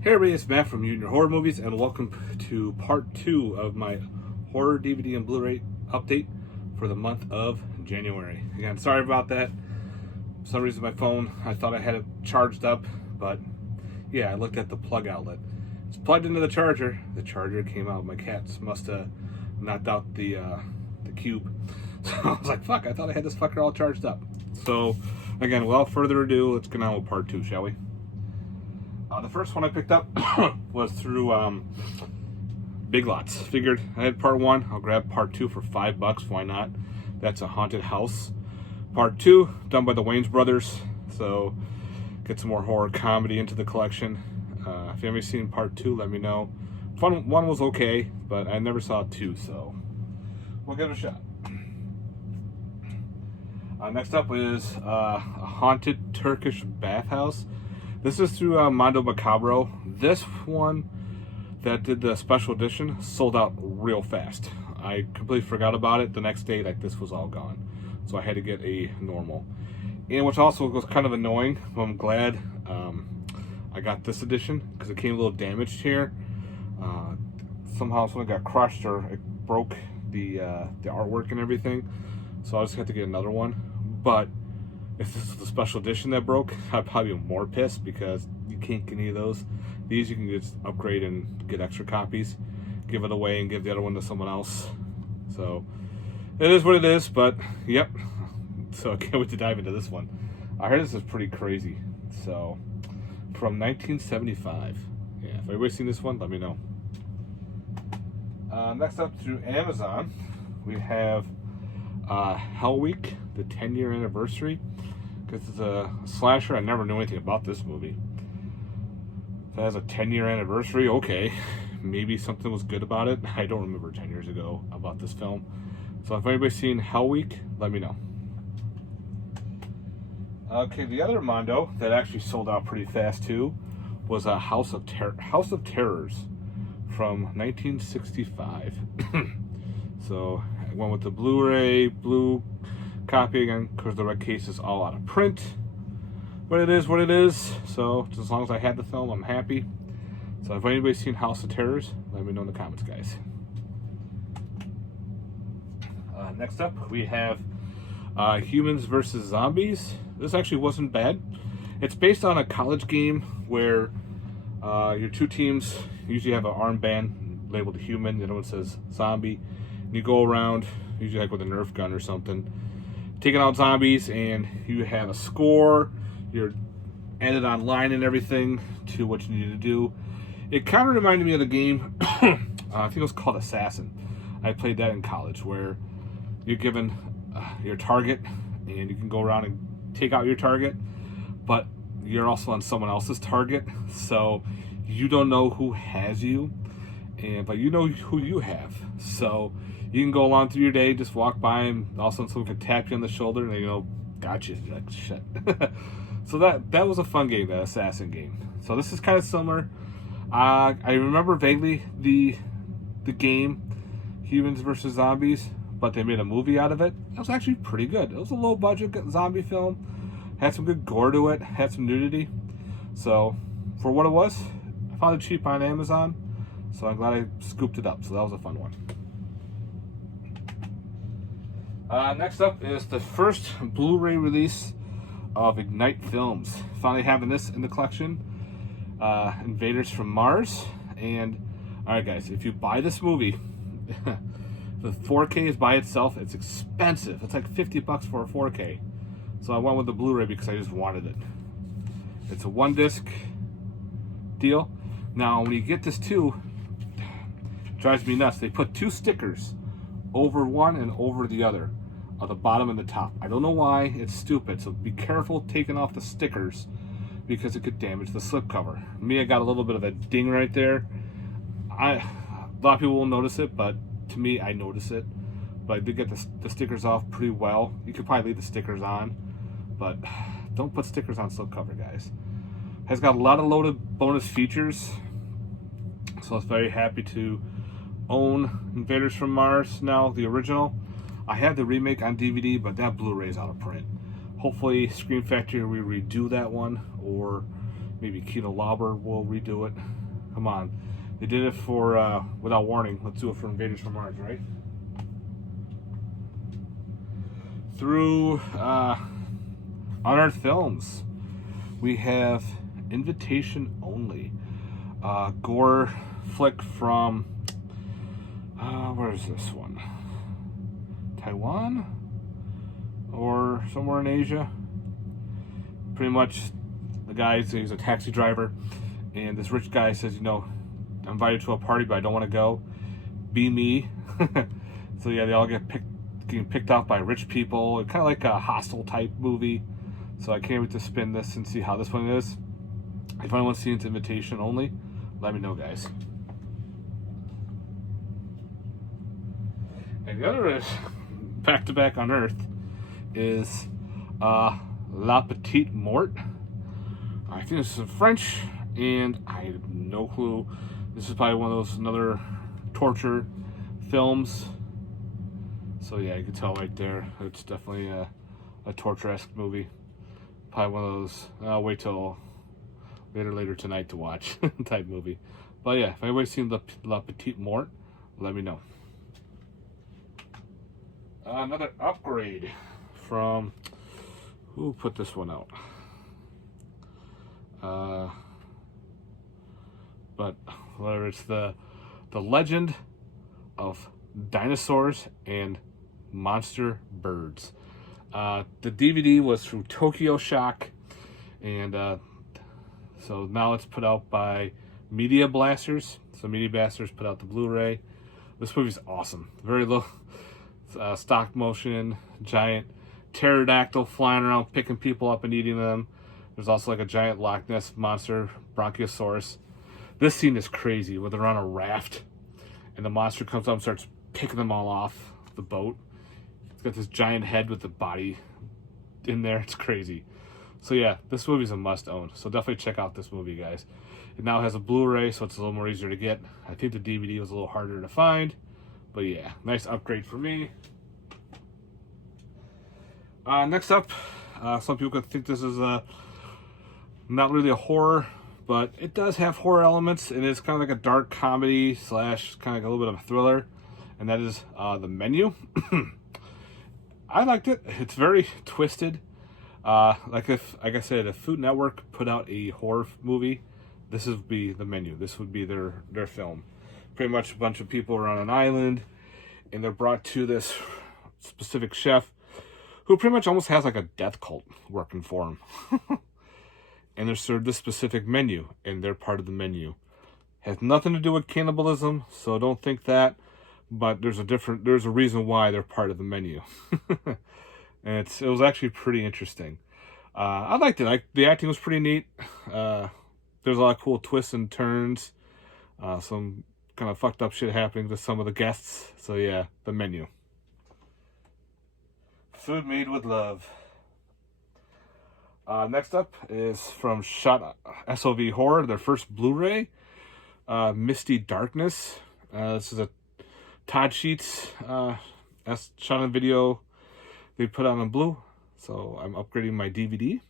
Hey everybody, it's Matt from Your Horror Movies, and welcome to part 2 of my horror DVD and Blu-ray update for the month of January. Again, sorry about that. For some reason my phone, I thought I had it charged up, but yeah, I looked at the plug outlet. It's plugged into the charger came out. My cats must have knocked out the cube. So I was like, fuck, I thought I had this fucker all charged up. So again, without further ado, let's get on with part 2, shall we? The first one I picked up was through Big Lots. Figured I had part 1, I'll grab part 2 for $5, why not? That's A Haunted House. Part 2, done by the Wayans brothers, so get some more horror comedy into the collection. If you haven't seen part 2, let me know. One was okay, but I never saw 2, so we'll give it a shot. Next up is A Haunted Turkish Bathhouse. This is through Mondo Macabro. This one that did the special edition sold out real fast. I completely forgot about it. The next day, like, this was all gone. So I had to get a normal. And which also was kind of annoying, but I'm glad I got this edition because it came a little damaged here. Somehow something got crushed or it broke the artwork and everything. So I just had to get another one. But if this is the special edition that broke, I'd probably be more pissed because you can't get any of those. These you can just upgrade and get extra copies, give it away and give the other one to someone else. So it is what it is, but yep. So I can't wait to dive into this one. I heard this is pretty crazy. So from 1975. Yeah, if anybody's seen this one, let me know. Next up through Amazon, we have Hell Week, the 10-year anniversary. This is a slasher. I never knew anything about this movie. It has a 10-year anniversary. Okay, maybe something was good about it. I don't remember 10 years ago about this film. So if anybody's seen Hell Week, let me know. Okay, the other Mondo that actually sold out pretty fast too was a House of Terrors from 1965. So I went with the Bluray blue copy again because the red case is all out of print, but it is what it is. So as long as I had the film, I'm happy. So if anybody's seen House of Terrors, let me know in the comments, guys. Next up we have Humans versus Zombies. This actually wasn't bad. It's based on a college game where your two teams usually have an armband labeled human, the other one says zombie, and you go around usually like with a Nerf gun or something, taking out zombies, and you have a score. You're added online and everything to what you need to do. It kind of reminded me of the game, I think it was called Assassin. I played that in college, where you're given your target, and you can go around and take out your target, but you're also on someone else's target, so you don't know who has you, but you know who you have. So you can go along through your day, just walk by, and all of a sudden someone could tap you on the shoulder, and they gotcha. You're like, shit. So that was a fun game, that Assassin game. So this is kind of similar. I remember vaguely the game Humans versus Zombies, but they made a movie out of it. It was actually pretty good. It was a low budget zombie film. Had some good gore to it. Had some nudity. So for what it was, I found it cheap on Amazon. So I'm glad I scooped it up. So that was a fun one. Next up is the first Blu-ray release of Ignite Films. Finally having this in the collection. Invaders from Mars. And alright guys, if you buy this movie, the 4K is by itself, it's expensive. It's like $50 for a 4K. So I went with the Blu-ray because I just wanted it. It's a 1-disc deal. Now when you get this too, it drives me nuts. They put 2 stickers over one and over the other, on the bottom and the top. I don't know why. It's stupid. So be careful taking off the stickers because it could damage the slipcover. Me, I got a little bit of a ding right there. A lot of people won't notice it, but to me, I notice it. But I did get the stickers off pretty well. You could probably leave the stickers on, but don't put stickers on slipcover, guys. Has got a lot of loaded bonus features, so I was very happy to own Invaders from Mars now, the original. I had the remake on DVD, but that Blu-ray is out of print. Hopefully Scream Factory will redo that one, or Maybe Kino Lorber will redo it. Come on. They did it for Without Warning. Let's do it for Invaders from Mars, right? Through Unearthed Films, we have Invitation Only. Gore flick from, where is this one? Taiwan? Or somewhere in Asia? Pretty much, the guy, he's a taxi driver, and this rich guy says, you know, I'm invited to a party, but I don't want to go. Be me. So yeah, they all getting picked off by rich people. Kind of like a Hostel type movie. So I can't wait to spin this and see how this one is. If anyone wants to see its Invitation Only, let me know, guys. And the other is back-to-back on Earth is La Petite Mort. I think this is in French, and I have no clue. This is probably one of those another torture films. So yeah, you can tell right there. It's definitely a torture-esque movie. Probably one of those. I'll wait till later tonight to watch type movie. But yeah, if anybody's seen La Petite Mort, let me know. Another upgrade from, who put this one out? But whatever, it's the Legend of Dinosaurs and Monster Birds. The DVD was through Tokyo Shock, and so now it's put out by Media Blasters. So Media Blasters put out the Blu-ray. This movie's awesome. Very low stop motion, giant pterodactyl flying around, picking people up and eating them. There's also like a giant Loch Ness monster, Bronchiosaurus. This scene is crazy, where they're on a raft, and the monster comes up and starts picking them all off the boat. It's got this giant head with the body in there. It's crazy. So yeah, this movie's a must-own. So definitely check out this movie, guys. It now has a Blu-ray, so it's a little more easier to get. I think the DVD was a little harder to find. But yeah, nice upgrade for me. Next up, some people could think this is not really a horror, but it does have horror elements. It is kind of like a dark comedy slash kind of like a little bit of a thriller, and that is The Menu. I liked it. It's very twisted. Like I said, if Food Network put out a horror movie, this would be The Menu. This would be their film. Pretty much a bunch of people are on an island, and they're brought to this specific chef who pretty much almost has like a death cult working for him. And they're served this specific menu, and they're part of the menu. Has nothing to do with cannibalism, so don't think that. But there's a reason why they're part of the menu. And it was actually pretty interesting. I liked it. The acting was pretty neat. There's a lot of cool twists and turns. Some kind of fucked up shit happening to some of the guests. So yeah, The Menu. Food Made with Love. Next up is from Shot SOV Horror, their first Blu-ray, Misty Darkness. This is a Todd Sheets shot on video they put out on Blue. So I'm upgrading my DVD.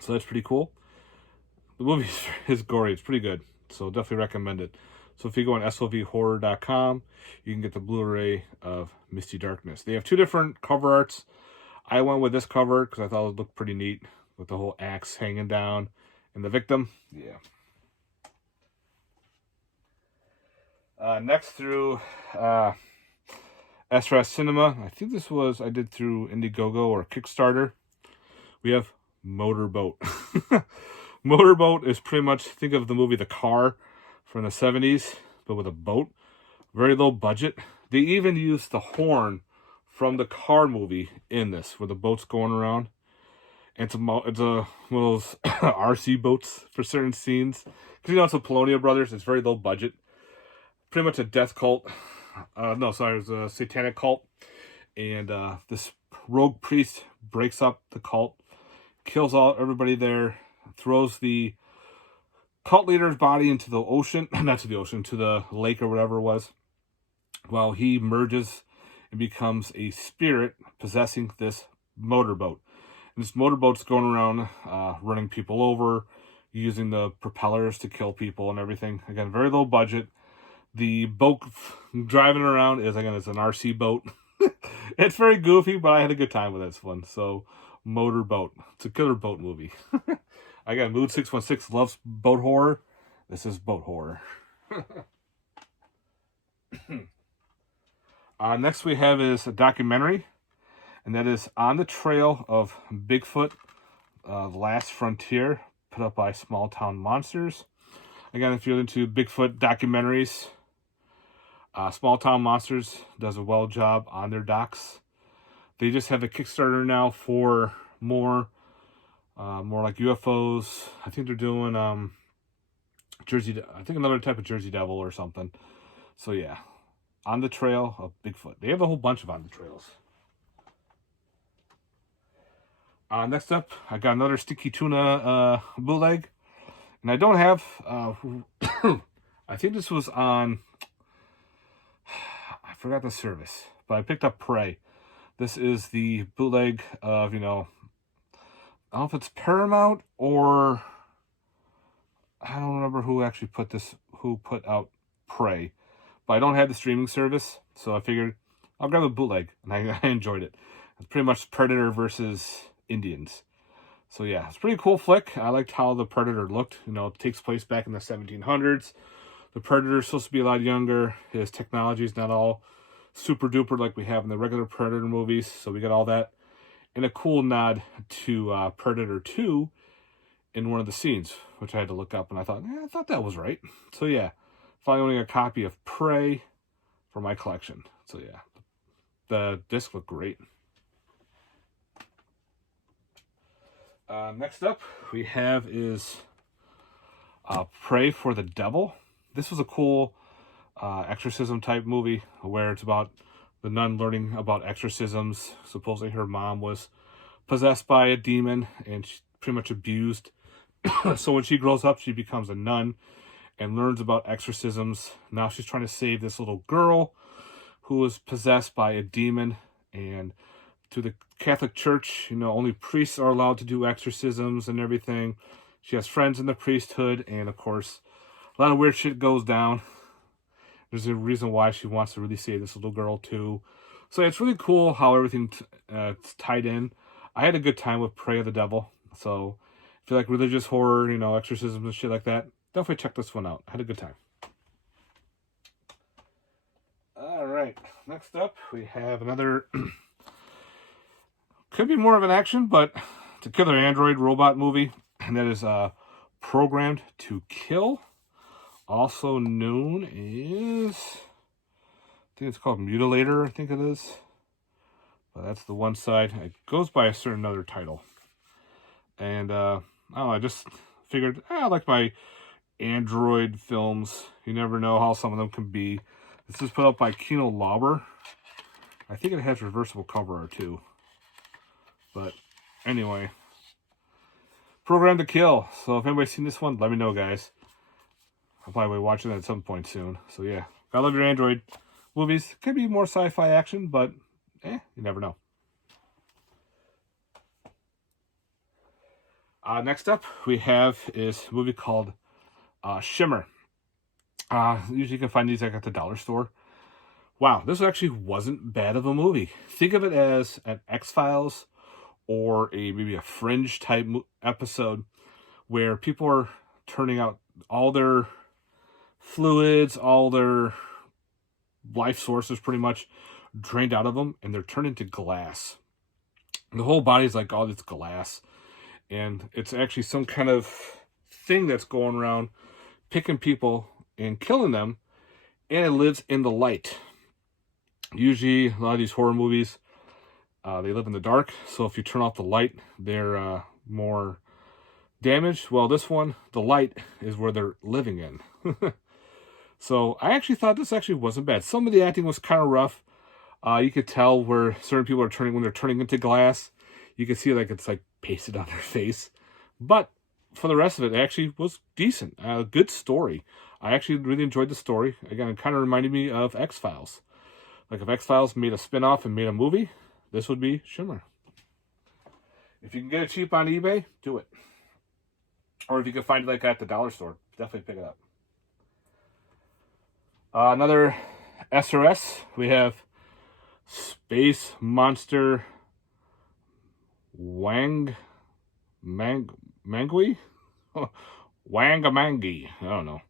So that's pretty cool. The movie is gory. It's pretty good. So definitely recommend it. So if you go on sovhorror.com, you can get the Blu-ray of Misty Darkness. They have two different cover arts. I went with this cover because I thought it looked pretty neat with the whole axe hanging down and the victim. Yeah. Next through SRS Cinema. I think this was I did through Indiegogo or Kickstarter. We have Motorboat. Motorboat is pretty much, think of the movie The Car from the 70s, but with a boat. Very low budget. They even used the horn from the Car movie in this, where the boat's going around. And it's one of those RC boats for certain scenes. Because, you know, it's a Polonia Brothers. It's very low budget. Pretty much a death cult. It was a satanic cult. And this rogue priest breaks up the cult, kills everybody there, throws the cult leader's body into the ocean, not to the ocean, to the lake or whatever it was, while he merges and becomes a spirit possessing this motorboat. And this motorboat's going around running people over, using the propellers to kill people and everything. Again, very low budget. The boat driving around is, again, it's an RC boat. It's very goofy, but I had a good time with this one. So, Motor Boat. It's a killer boat movie. I got Mood 616 loves boat horror. This is boat horror. Next we have is a documentary, and that is On the Trail of Bigfoot, The Last Frontier, put up by Small Town Monsters. Again, if you're into Bigfoot documentaries, Small Town Monsters does a well job on their docs. They just have a Kickstarter now for more like UFOs. I think they're doing I think another type of Jersey Devil or something. So yeah, On the Trail of Bigfoot. They have a whole bunch of On the Trails. Next up, I got another Sticky Tuna bootleg. And I don't have, I think this was on, I forgot the service, but I picked up Prey. This is the bootleg of, I don't know if it's Paramount or, I don't remember who actually who put out Prey. But I don't have the streaming service, so I figured I'll grab a bootleg, and I enjoyed it. It's pretty much Predator versus Indians. So yeah, it's a pretty cool flick. I liked how the Predator looked. It takes place back in the 1700s. The Predator's supposed to be a lot younger. His technology is not all super duper like we have in the regular Predator movies. So we got all that. And a cool nod to Predator 2 in one of the scenes, which I had to look up, and I thought that was right. So yeah, finally owning a copy of Prey for my collection. So yeah, the disc looked great. Next up, we have is Pray for the Devil. This was a cool exorcism type movie where it's about the nun learning about exorcisms. Supposedly her mom was possessed by a demon and she's pretty much abused. So when she grows up, she becomes a nun and learns about exorcisms. Now she's trying to save this little girl who was possessed by a demon, and to the Catholic Church, only priests are allowed to do exorcisms and everything. She has friends in the priesthood, and of course, a lot of weird shit goes down. There's a reason why she wants to really save this little girl too. So it's really cool how everything it's tied in. I had a good time with Prey of the Devil. So if you like religious horror, exorcisms and shit like that, definitely check this one out. I had a good time. All right, next up we have another could be more of an action, but it's a killer android robot movie, and that is Programmed to Kill, also known as, I think it's called Mutilator, I think it is. But that's the one side. It goes by a certain other title. And I don't know, I just figured, I like my android films. You never know how some of them can be. This is put up by Kino Lorber. I think it has reversible cover art too. But anyway, Programmed to Kill. So if anybody's seen this one, let me know, guys. I'll probably be watching that at some point soon. So yeah, I love your android movies. Could be more sci-fi action, but you never know. Next up, we have is a movie called Shimmer. Usually you can find these at the dollar store. Wow, this actually wasn't bad of a movie. Think of it as an X-Files or maybe a Fringe type episode where people are turning out all their fluids, all their life sources pretty much drained out of them, and they're turned into glass. The whole body's like all this glass, and it's actually some kind of thing that's going around picking people and killing them, and it lives in the light. Usually, a lot of these horror movies, they live in the dark, so if you turn off the light, they're more damaged. Well, this one, the light is where they're living in. So I actually thought this actually wasn't bad. Some of the acting was kind of rough. You could tell where certain people are turning, when they're turning into glass. You can see like it's like pasted on their face. But for the rest of it, it actually was decent. A good story. I actually really enjoyed the story. Again, it kind of reminded me of X-Files. Like if X-Files made a spin-off and made a movie, this would be Shimmer. If you can get it cheap on eBay, do it. Or if you can find it like at the dollar store, definitely pick it up. Another SRS, we have Space Monster Mangui? Wangamangi. I don't know.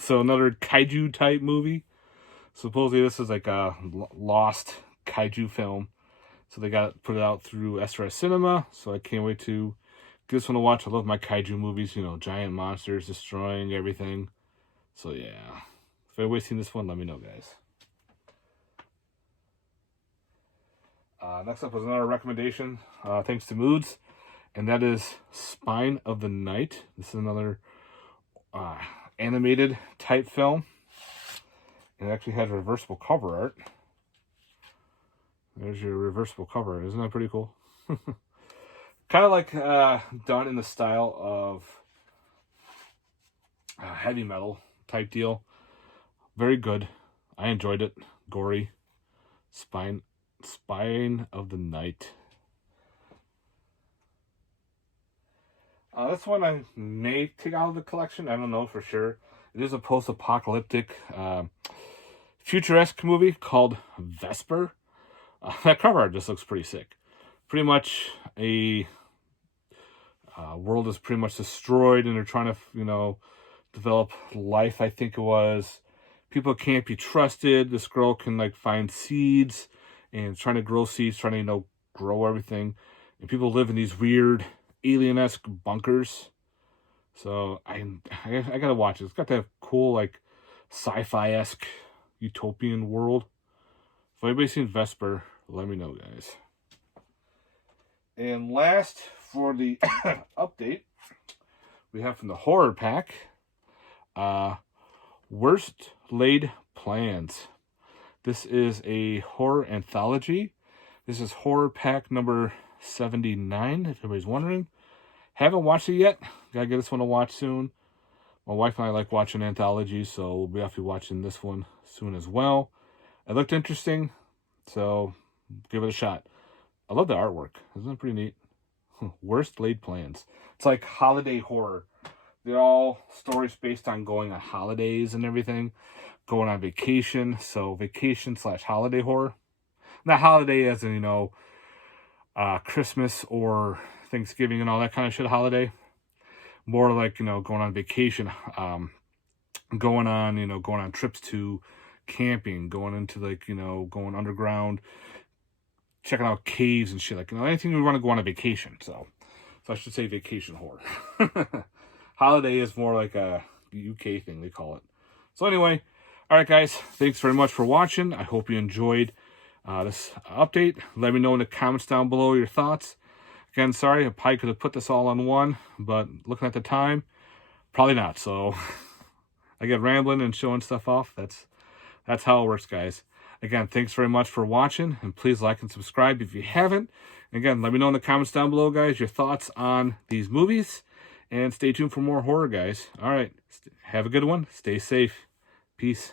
So another kaiju type movie. Supposedly this is like a lost kaiju film. So they put it out through SRS Cinema. So I can't wait to give this one a watch. I love my kaiju movies, you know, giant monsters destroying everything. So yeah. If anybody's seen this one, let me know, guys. Next up was another recommendation, thanks to Moods, and that is Spine of the Night. This is another animated type film. It actually has reversible cover art. There's your reversible cover art. Isn't that pretty cool? Kind of like done in the style of heavy metal type deal. Very good. I enjoyed it. Gory. Spine of the Night. This one I may take out of the collection. I don't know for sure. It is a post-apocalyptic, futuresque movie called Vesper. That cover art just looks pretty sick. Pretty much a world is pretty much destroyed, and they're trying to, you know, develop life. I think it was. People can't be trusted. This girl can like find seeds and trying to grow seeds, trying to, you know, grow everything. And people live in these weird alien-esque bunkers. So I gotta watch it. It's got that cool like sci-fi-esque utopian world. If anybody's seen Vesper, let me know, guys. And last for the update, we have from the horror pack, Worst Laid Plans. This is a horror anthology. This is horror pack number 79, if anybody's wondering. Haven't watched it yet. Gotta get this one to watch soon. My wife and I like watching anthologies, so we'll be actually watching this one soon as well. It looked interesting, so give it a shot. I love the artwork. Isn't it pretty neat? Worst Laid Plans. It's like holiday horror. They're all stories based on going on holidays and everything. Going on vacation. So vacation/holiday horror. Not holiday as in, you know, Christmas or Thanksgiving and all that kind of shit holiday. More like, you know, going on vacation. Going on trips to camping. Going into like, you know, going underground. Checking out caves and shit. Like, you know, anything we want to go on a vacation. So I should say vacation horror. Holiday is more like a UK thing, they call it. So anyway, all right, guys. Thanks very much for watching. I hope you enjoyed this update. Let me know in the comments down below your thoughts. Again, sorry, I probably could have put this all on one, but looking at the time, probably not. So I get rambling and showing stuff off. That's how it works, guys. Again, thanks very much for watching, and please like and subscribe if you haven't. Again, let me know in the comments down below, guys, your thoughts on these movies. And stay tuned for more horror, guys. All right. Have a good one. Stay safe. Peace.